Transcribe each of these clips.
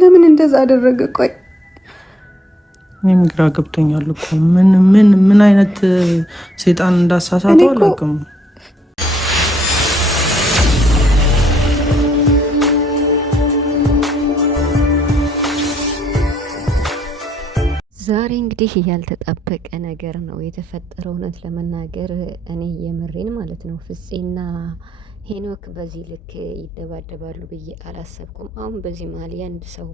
ለምን እንደዛ አደረገ? ቆይ እኔም ግራ ገብቶኛል እኮ ምን አይነት ሰይጣን እንዳሳሳተው አላውቅም። ዛሬ እንግዲህ ያልተጠበቀ ነገር ነው የተፈጠረው። እውነት ለመናገር እኔ የምሬን ማለት ነው ፍፄና ሄኖክ በዚህ ልክ ይደባደባሉ ብዬ አላሰብኩም። አሁን በዚህ መሀል የአንድ ሰው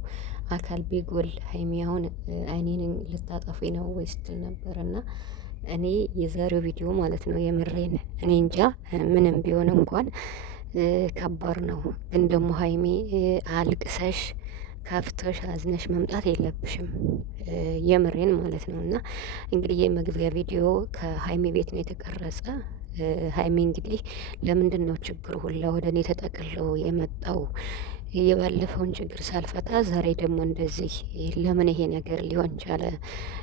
አካል ቢጎል ሀይሚ አሁን አይኔን ልታጠፉ ነው ወይ ስትል ነበር። እና እኔ የዛሬው ቪዲዮ ማለት ነው የምሬን እኔ እንጃ ምንም ቢሆን እንኳን ከባድ ነው። ግን ደግሞ ሀይሚ አልቅሰሽ ከፍተሽ አዝነሽ መምጣት የለብሽም። የምሬን ማለት ነው። እና እንግዲህ የመግቢያ ቪዲዮ ከሀይሚ ቤት ነው የተቀረጸ። ሀይሚ እንግዲህ ለምንድን ነው ችግሩ ሁላ ወደ እኔ ተጠቅለው የመጣው? የባለፈውን ችግር ሳልፈታ ዛሬ ደግሞ እንደዚህ ለምን ይሄ ነገር ሊሆን ቻለ?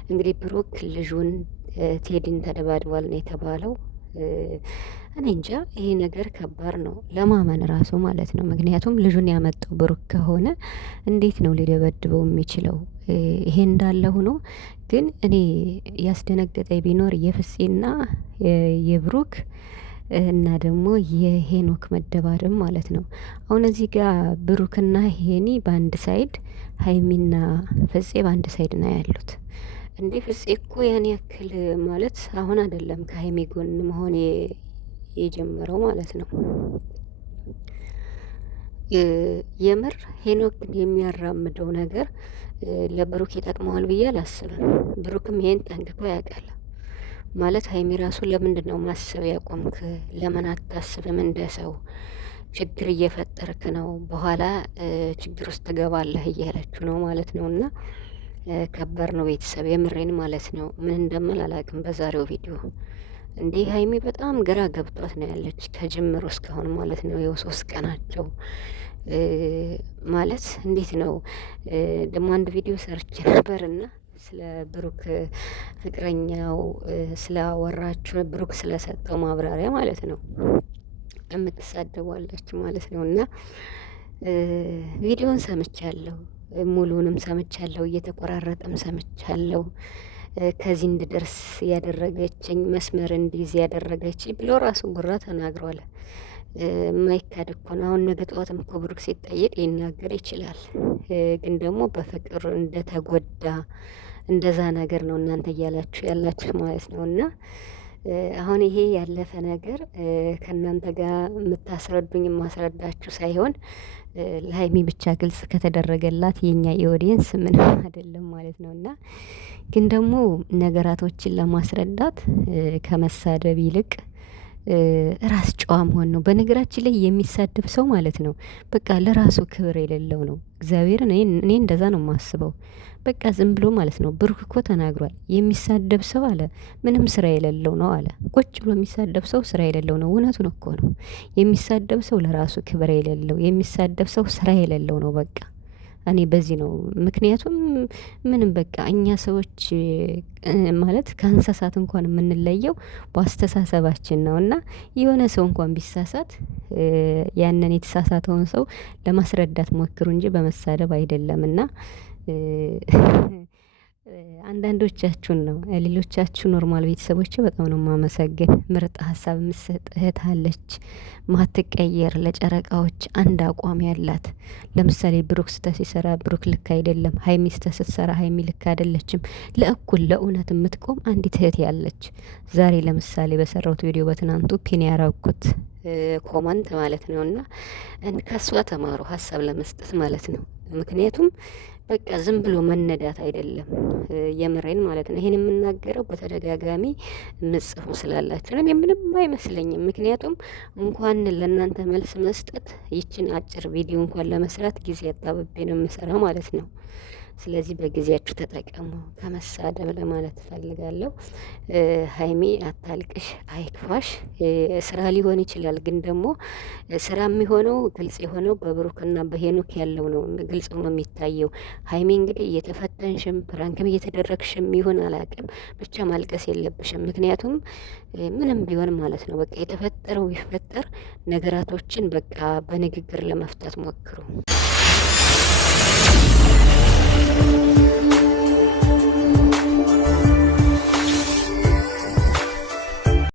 እንግዲህ ብሩክ ልጁን ቴዲን ተደባድቧል ነው የተባለው። እኔ እንጃ ይሄ ነገር ከባድ ነው ለማመን ራሱ ማለት ነው። ምክንያቱም ልጁን ያመጣው ብሩክ ከሆነ እንዴት ነው ሊደበድበው የሚችለው? ይሄ እንዳለ ሆኖ ግን እኔ ያስደነገጠኝ ቢኖር የፍፄና የብሩክ እና ደግሞ የሄኖክ መደባደብ ማለት ነው። አሁን እዚህ ጋር ብሩክና ሄኒ በአንድ ሳይድ፣ ሀይሚና ፍፄ በአንድ ሳይድ ነው ያሉት። እንዴ ፍፄ እኮ ያን ያክል ማለት አሁን አይደለም ከሀይሚ ጎን መሆን የጀመረው ማለት ነው። የምር ሄኖክ የሚያራምደው ነገር ለብሩክ ይጠቅመዋል ብዬ አላስብም። ብሩክም ይሄን ጠንቅቆ ያውቃል። ማለት ሀይሚ ራሱ ለምንድን ነው ማሰብ ያቆምክ? ለምን አታስብም? እንደ ሰው ችግር እየፈጠርክ ነው፣ በኋላ ችግር ውስጥ ትገባለህ እያለችው ነው ማለት ነው። እና ከባድ ነው ቤተሰብ፣ የምሬን ማለት ነው። ምን እንደምል አላውቅም በዛሬው ቪዲዮ። እንዲህ ሀይሚ በጣም ግራ ገብቷት ነው ያለች ከጅምሩ እስካሁን ማለት ነው። ይኸው 3 ቀናቸው ማለት እንዴት ነው ደግሞ አንድ ቪዲዮ ሰርች ነበርና ስለ ብሩክ ፍቅረኛው ስላወራችሁ ብሩክ ስለሰጠው ማብራሪያ ማለት ነው የምትሳደቧላችሁ ማለት ነው። እና ቪዲዮን ሰምቻለሁ፣ ሙሉንም ሰምቻለሁ፣ እየተቆራረጠም ሰምቻለሁ። ከዚህ እንድደርስ ያደረገችኝ መስመር እንዲይዝ ያደረገች ብሎ ራሱ ጉራ ተናግሯል። የማይካድ እኮ ነው። አሁን ነገ ጠዋትም እኮ ብሩክ ሲጠየቅ ሊናገር ይችላል። ግን ደግሞ በፍቅር እንደተጎዳ እንደዛ ነገር ነው እናንተ እያላችሁ ያላችሁ ማለት ነው። እና አሁን ይሄ ያለፈ ነገር ከእናንተ ጋር የምታስረዱኝ የማስረዳችሁ ሳይሆን ለሀይሚ ብቻ ግልጽ ከተደረገላት የኛ የኦዲየንስ ምንም አይደለም ማለት ነው። እና ግን ደግሞ ነገራቶችን ለማስረዳት ከመሳደብ ይልቅ ራስ ጨዋ መሆን ነው። በነገራችን ላይ የሚሳደብ ሰው ማለት ነው በቃ ለራሱ ክብር የሌለው ነው። እግዚአብሔርን እኔ እንደዛ ነው የማስበው። በቃ ዝም ብሎ ማለት ነው። ብሩክ እኮ ተናግሯል። የሚሳደብ ሰው አለ ምንም ስራ የሌለው ነው አለ። ቁጭ ብሎ የሚሳደብ ሰው ስራ የሌለው ነው። እውነቱን እኮ ነው። የሚሳደብ ሰው ለራሱ ክብር የሌለው፣ የሚሳደብ ሰው ስራ የሌለው ነው። በቃ እኔ በዚህ ነው። ምክንያቱም ምንም በቃ እኛ ሰዎች ማለት ከእንስሳት እንኳን የምንለየው በአስተሳሰባችን ነው። እና የሆነ ሰው እንኳን ቢሳሳት ያንን የተሳሳተውን ሰው ለማስረዳት ሞክሩ እንጂ በመሳደብ አይደለም። እና አንዳንዶቻችሁን ነው፣ ሌሎቻችሁ ኖርማል ቤተሰቦች በጣም ነው ማመሰግን። ምርጥ ሀሳብ የምትሰጥ እህት አለች ማትቀየር፣ ለጨረቃዎች አንድ አቋም ያላት። ለምሳሌ ብሩክ ስህተት ሲሰራ ብሩክ ልክ አይደለም፣ ሀይሚ ስህተት ስትሰራ ሀይሚ ልክ አይደለችም። ለእኩል ለእውነት የምትቆም አንዲት እህት ያለች። ዛሬ ለምሳሌ በሰራሁት ቪዲዮ በትናንቱ ፒን ያራኩት ኮመንት ማለት ነው። እና ከሷ ተማሩ ሀሳብ ለመስጠት ማለት ነው። ምክንያቱም በቃ ዝም ብሎ መነዳት አይደለም። የምሬን ማለት ነው። ይሄን የምናገረው በተደጋጋሚ ምጽፉ ስላላችሁ እኔ ምንም አይመስለኝም። ምክንያቱም እንኳን ለእናንተ መልስ መስጠት ይችን አጭር ቪዲዮ እንኳን ለመስራት ጊዜ አጣብቤ ነው የምሰራው ማለት ነው። ስለዚህ በጊዜያችሁ ተጠቀሙ ከመሳደብ ለማለት እፈልጋለሁ። ሀይሚ አታልቅሽ፣ አይክፋሽ። ስራ ሊሆን ይችላል፣ ግን ደግሞ ስራ የሚሆነው ግልጽ የሆነው በብሩክና በሄኖክ ያለው ነው ግልጽ ሆኖ የሚታየው። ሀይሚ እንግዲህ እየተፈተንሽም ፕራንክም እየተደረግሽም ይሁን አላውቅም፣ ብቻ ማልቀስ የለብሽም። ምክንያቱም ምንም ቢሆን ማለት ነው በቃ የተፈጠረው ይፈጠር፣ ነገራቶችን በቃ በንግግር ለመፍታት ሞክሩ።